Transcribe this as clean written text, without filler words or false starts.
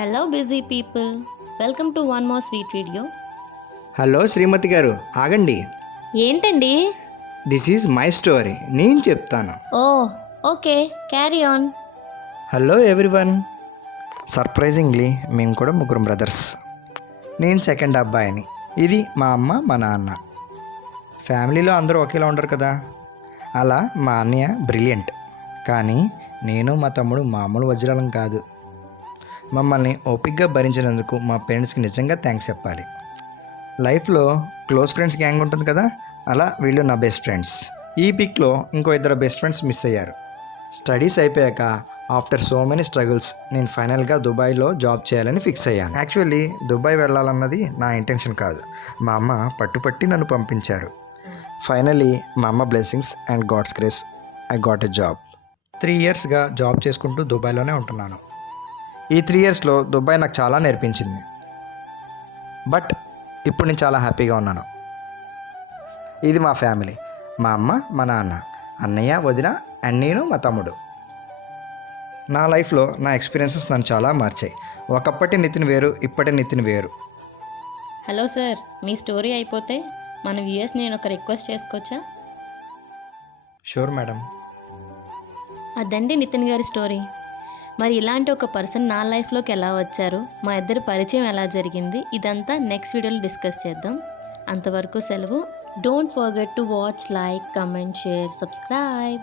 Hello, busy people. Welcome to one more sweet video. Hello శ్రీమతి గారు ఆగండి. ఏంటండి? This is my story. నేను చెప్తాను. Oh okay, carry on. Hello everyone. Surprisingly మేము కూడా ముగ్గురు బ్రదర్స్. నేను సెకండ్ అబ్బాయిని. ఇది మా అమ్మ మా నాన్న. ఫ్యామిలీలో అందరూ ఒకేలా ఉండరు కదా. అలా మా అన్నయ్య బ్రిలియంట్. కానీ నేను మా తమ్ముడు మామూలు వజ్రాలం కాదు. మమ్మల్ని ఓపిక్గా భరించినందుకు మా పేరెంట్స్కి నిజంగా థ్యాంక్స్ చెప్పాలి. లైఫ్లో క్లోజ్ ఫ్రెండ్స్ గ్యాంగ్ ఉంటుంది కదా, అలా వీళ్ళు నా బెస్ట్ ఫ్రెండ్స్. ఈ పిక్లో ఇంకో ఇద్దరు బెస్ట్ ఫ్రెండ్స్ మిస్ అయ్యారు. స్టడీస్ అయిపోయాక ఆఫ్టర్ సో మెనీ స్ట్రగుల్స్ నేను ఫైనల్గా దుబాయ్లో జాబ్ చేయాలని ఫిక్స్ అయ్యాను. యాక్చువల్లీ దుబాయ్ వెళ్ళాలన్నది నా ఇంటెన్షన్ కాదు. మా అమ్మ పట్టుపట్టి నన్ను పంపించారు. ఫైనలీ మా అమ్మ blessings and God's grace I got a job. 3 ఇయర్స్గా జాబ్ చేసుకుంటూ దుబాయ్లోనే ఉంటున్నాను. ఈ 3 ఇయర్స్లో దుబాయ్ నాకు చాలా నేర్పించింది. బట్ ఇప్పుడు నేను చాలా హ్యాపీగా ఉన్నాను. ఇది మా ఫ్యామిలీ. మా అమ్మ మా నాన్న, అన్నయ్య వదిన అండ్ నేను మా తమ్ముడు. నా లైఫ్లో నా ఎక్స్పీరియన్సెస్ నన్ను చాలా మార్చాయి. ఒకప్పటి నితిన్ వేరు, ఇప్పటి నితిన్ వేరు. హలో సార్, మీ స్టోరీ అయిపోతే మన వ్యూయర్స్ నేను ఒక రిక్వెస్ట్ చేసుకోవచ్చా? Sure madam. అదండి నితిన్ గారి స్టోరీ. మరి ఇలాంటి ఒక పర్సన్ నా లైఫ్లోకి ఎలా వచ్చారు, మా ఇద్దరి పరిచయం ఎలా జరిగింది, ఇదంతా నెక్స్ట్ వీడియోలో డిస్కస్ చేద్దాం. అంతవరకు సెలవు. Don't forget to watch, like, comment, share, subscribe.